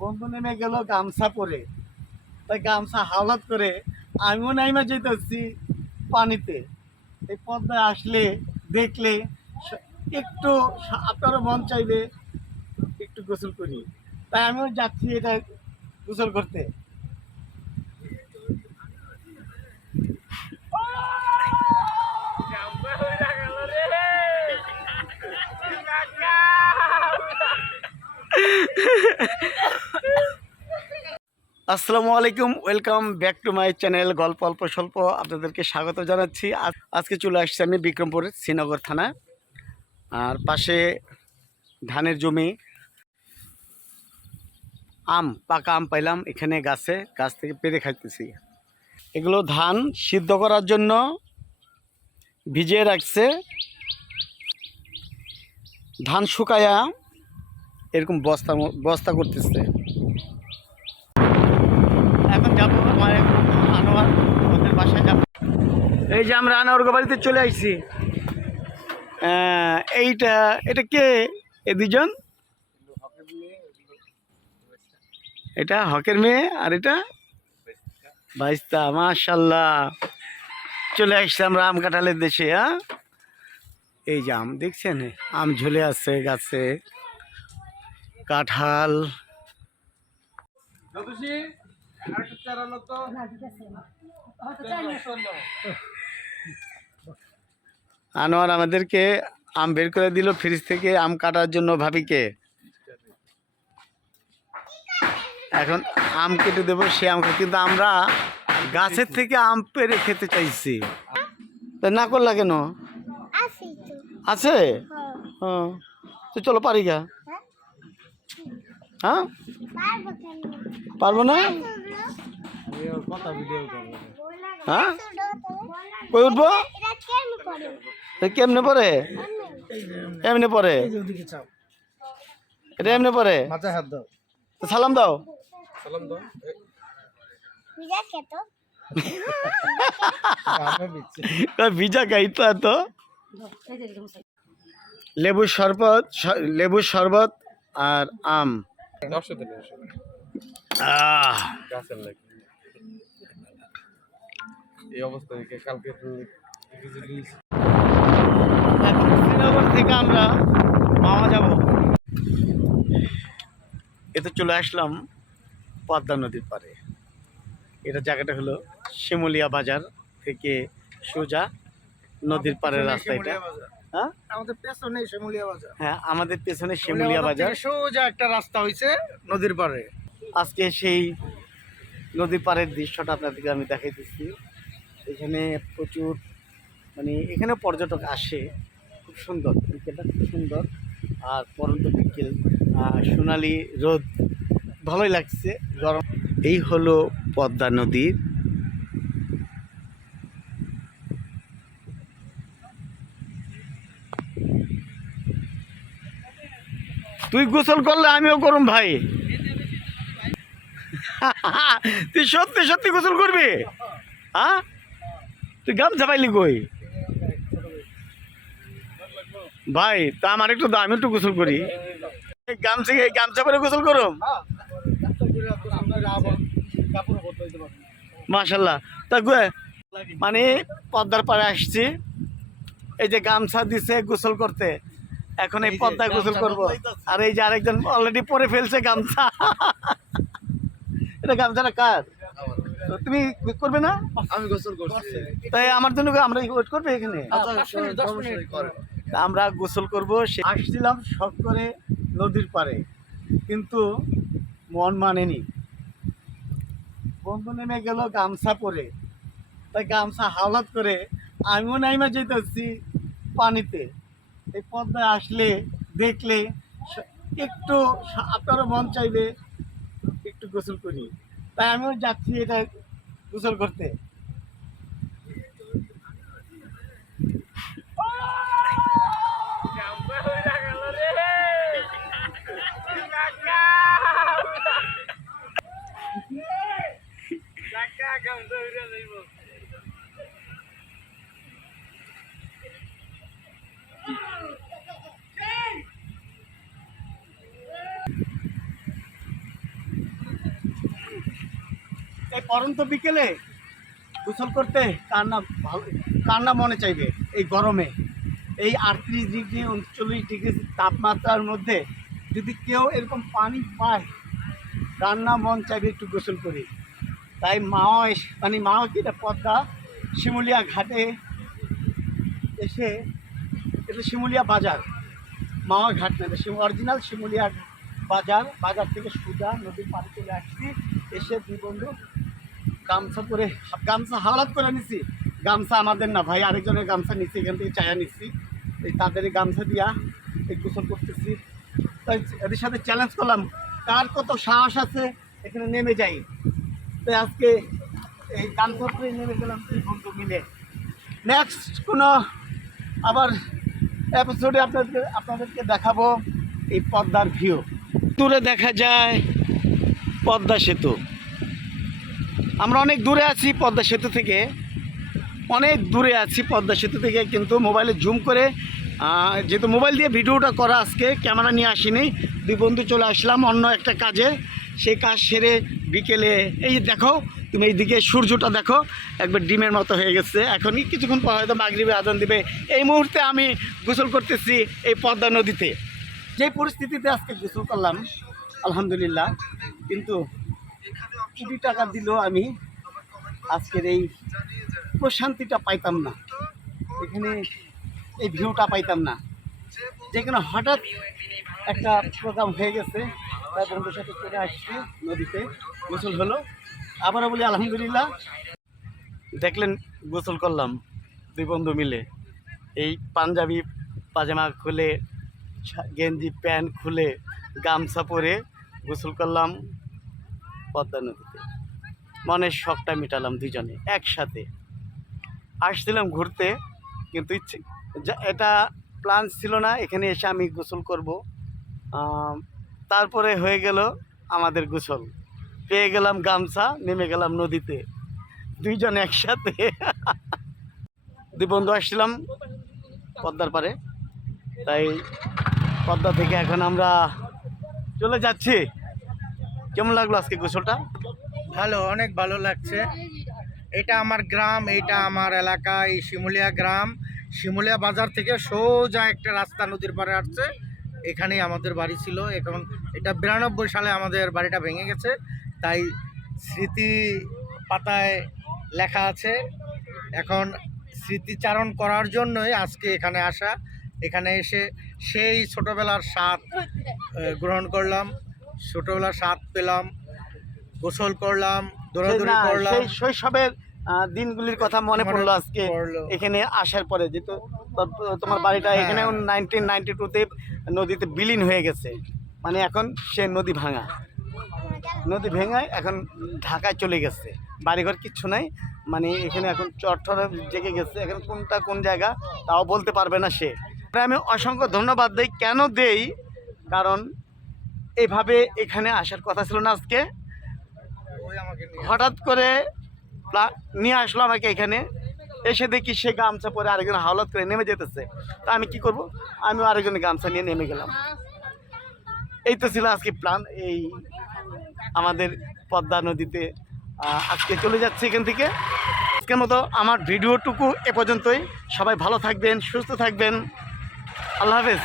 বন্ধু নেমে গেল গামছা পরে। তাই গামছা হাওলাত করে আমিও নাইমা যেতেছি পানিতে। এই পদ্মায় আসলে দেখলে একটু আপনারও মন চাইবে একটু গোসল করি। তাই আমিও যাচ্ছি এটা গোসল করতে। আসসালামু আলাইকুম, welcome back to my channel গল্প অল্প স্বল্প। আপনাদেরকে স্বাগত জানাচ্ছি। আজ- আজকে চলে আসছি আমি বিক্রমপুর শ্রীনগর থানা। আর পাশে ধানের জমি। আম, পাকা আম পাইলাম এখানে গাছে, গাছ থেকে পেরে খাইতেছি। এগুলো ধান সিদ্ধ করার জন্য ভিজিয়ে রাখছে। ধান শুকায়া এরকম বস্তা বস্তা করতেছে এখন যাব আমার এক বন্ধু আনোয়ার ওদের বাসায় যাব এই যে আমরা আনোয়ার বাড়িতে চলে আসছি এইটা এটা কে? এ দুজন এটা হকের মেয়ে আর এটা? বাইস্তা মাশাল্লাহ। চলে আসছি আমরা আম কাঁঠালের দেশে হ্যাঁ? এই যে আম দেখছেন? আম ঝুলে আছে গাছে। কাঁঠাল। আনোয়ার আমাদেরকে আম বের করে দিল ফ্রিজ থেকে আম কাটার জন্য ভাবিকে। এখন আম কেটে দেবো সে আম কিন্তু আমরা গাছের থেকে আম পেরে খেতে চাইছি। তা না করলা কেন? আছে হ্যাঁ। তো চলো পারি গা। হ্যাঁ? পারব না। হ্যাঁ? কই উঠবো? কেমন করে তা কেমনে পরে এমনি পরে এটা এমনি পরে তো সালাম দাও। ভিজা খেত কই ভিজা গাইতো এত। লেবুর শরবত লেবুর শরবত আর আম। এই অবস্থা কালকে তো এখন শ্রীনগর থেকে আমরা মামা যাব এতে চলে আসলাম পদ্মা নদীর পাড়ে। এটা জায়গাটা হলো শিমুলিয়া বাজার থেকে সোজা নদীর পাড়ের রাস্তা এটা। হ্যাঁ? আমাদের পেছনে শিমুলিয়া বাজার। হ্যাঁ আমাদের পেছনে শিমুলিয়া বাজার সোজা একটা রাস্তা হয়েছে নদীর পাড়ে। আজকে সেই নদীর পাড়ের দৃশ্যটা আপনাদেরকে আমি দেখাইতেছি। এখানে প্রচুর মানে এখানে পর্যটক আসে, খুব সুন্দর বিকেলটা খুব সুন্দর, আর পরন্ত বিকেল সোনালি রোদ, ভালোই লাগছে, গরম। এই হলো পদ্মা নদীর তুই গোসল করলে আমিও করুম ভাই। তুই সত্যি সত্যি গোসল করবি? হ্যাঁ? তুই গামছা পাইলি কই? ভাই তা আমার একটু দাম একটু গোসল করি। এই গামছা এই গামছা পরে গোসল করুম? মাশাল্লাহ। তা মানে পদ্মার পাড়ে আসছি। এই যে গামছা দিছে গোসল করতে। এখন এই পদ্মায় গোসল করব। আর এই যে আরেকজন অলরেডি পরে ফেলছে গামছা। এটা গামছাটা কার? তো তুমি করবে না? আমি গোসল করছি। তাই আমার জন্য আমরা ওয়েট করবে এখানে? আচ্ছা করে আমরা গোসল করব, সে- আসছিলাম শখ করে নদীর পাড়ে, কিন্তু মন মানেনি। বন্ধু নেমে গেল গামছা পরে। তাই গামছা হাওলাত করে আমিও নাইমা যেতেছি পানিতে। এই পদ্মায় আসলে দেখলে একটু আপনারও মন চাইবে একটু গোসল করি। তাই আমিও যাচ্ছি এটা গোসল করতে। পরন্ত বিকেলে গোসল করতে কার না ভালো কার না মনে চাইবে? এই গরমে। এই আটত্রিশ ডিগ্রি, উনচল্লিশ ডিগ্রি তাপমাত্রার মধ্যে যদি কেউ এরকম পানি পায় রান্না মন চাইবে একটু গোসল করি? তাই মাও মানে মাও এটা পদ্মা? শিমুলিয়া ঘাটে এসে, এটা শিমুলিয়া বাজার। মাওয়া ঘাট না, এটা অরিজিনাল শিমুলিয়া বাজার। বাজার থেকে সুজা নদীর পাড়ে চলে আসছি। এসে দুই বন্ধু গামছা পরে, গামছা হাওলাত করে নিছি। গামছা আমাদের না, ভাই আরেকজনের গামছা নিচ্ছি এখান থেকে চায়া নিচ্ছি এই তাদের গামছা দিয়া এই গোসল করতেছি। তাই এদের সাথে চ্যালেঞ্জ করলাম। কার কত সাহস আছে, এখানে নেমে যাই। তাই আজকে এই পরে নেমে গেলাম দুই বন্ধু মিলে। নেক্সট কোনো আবার এপিসোডে আপনাদের, আপনাদেরকে দেখাবো এই পদ্মার ভিউ দূরে দেখা যায় পদ্মা সেতু। আমরা অনেক দূরে আছি পদ্মা সেতু থেকে। অনেক দূরে আছি পদ্মা সেতু থেকে, কিন্তু মোবাইলে জুম করে যেহেতু মোবাইল দিয়ে ভিডিওটা করা আজকে, ক্যামেরা নিয়ে আসিনি, দুই বন্ধু চলে আসলাম অন্য একটা কাজে। সেই কাজ সেরে বিকেলে, এই দেখো, তুমি এইদিকে সূর্যটা দেখো, একবার ডিমের মতো হয়ে গেছে। এখনই কিছুক্ষণ পর হয়তো মাগরিবে আদান দিবে। এই মুহূর্তে আমি গোসল করতেছি এই পদ্মা নদীতে। যে পরিস্থিতিতে আজকে গোসল করলাম, আলহামদুলিল্লাহ, কিন্তু কোটি টাকা দিলেও আমি, আজকের এই প্রশান্তিটা পাইতাম না। এখানে এই ভিউটা পাইতাম না। যেখানে হঠাৎ একটা প্রোগ্রাম হয়ে গেছে বন্ধুর সাথে চলে আসছি নদীতে। গোসল হলো। আবারও বলি আলহামদুলিল্লাহ। দেখলেন, গোসল করলাম দুই বন্ধু মিলে। এই পাঞ্জাবি পাজামা খুলে গেঞ্জি, প্যান্ট খুলে, গামছা পরে গোসল করলাম পদ্মা নদীতে। মনের শখটা মেটালাম দুজনে একসাথে। আসছিলাম ঘুরতে, কিন্তু ইচ্ছে এটা প্ল্যান ছিল না, এখানে এসে আমি গোসল করব। তারপরে হয়ে গেল আমাদের গোসল। পেয়ে গেলাম গামছা, নেমে গেলাম নদীতে। দুইজন একসাথে। দুই বন্ধু আসছিলাম পদ্মার পারে তাই পদ্মা থেকে এখন আমরা চলে যাচ্ছি। কেমন লাগল আজকে গোসলটা? ভালো, অনেক ভালো লাগছে। এটা আমার গ্রাম, এটা আমার এলাকা, এই শিমুলিয়া গ্রাম। শিমুলিয়া বাজার থেকে সোজা একটা রাস্তা নদীর পাড়ে আসছে। এখানেই আমাদের বাড়ি ছিল। এখন এটা বিরানব্বই সালে আমাদের বাড়িটা ভেঙে গেছে তাই স্মৃতি পাতায় লেখা আছে। এখন স্মৃতিচারণ করার জন্যই আজকে এখানে আসা। এখানে এসে সেই ছোটোবেলার স্বাদ গ্রহণ করলাম। ছোটোবেলার স্বাদ পেলাম গোসল করলাম দৌড়াদৌড়ি করলাম। শৈশবের দিনগুলির কথা মনে পড়ল আজকে এখানে আসার পরে যেহেতু তোমার বাড়িটা। এখানে নাইনটিন নাইনটি টুতে নদীতে বিলীন হয়ে গেছে। মানে এখন সে নদী ভাঙা। নদী ভেঙে এখন ঢাকায় চলে গেছে। বাড়িঘর কিচ্ছু নাই। মানে এখানে এখন চট্টরে জেগে গেছে। এখন কোনটা কোন জায়গা তাও বলতে পারবে না সে। আমি অসংখ্য ধন্যবাদ দেই। কেন দেই? কারণ এইভাবে এখানে আসার কথা ছিল না আজকে। হঠাৎ করে নিয়ে আসলো আমাকে এখানে। এসে দেখি সে গামছা পরে আরেকজন হাওলাত করে নেমে যেতেছে। তা আমি কি করব? আমিও আরেকজনের গামছা নিয়ে নেমে গেলাম। এই তো ছিল আজকে প্ল্যান এই আমাদের পদ্মা নদীতে আজকে চলে যাচ্ছে এখান থেকে। আজকের মতো আমার ভিডিওটুকু এ পর্যন্তই। সবাই ভালো থাকবেন, সুস্থ থাকবেন। আল্লাহ হাফেজ।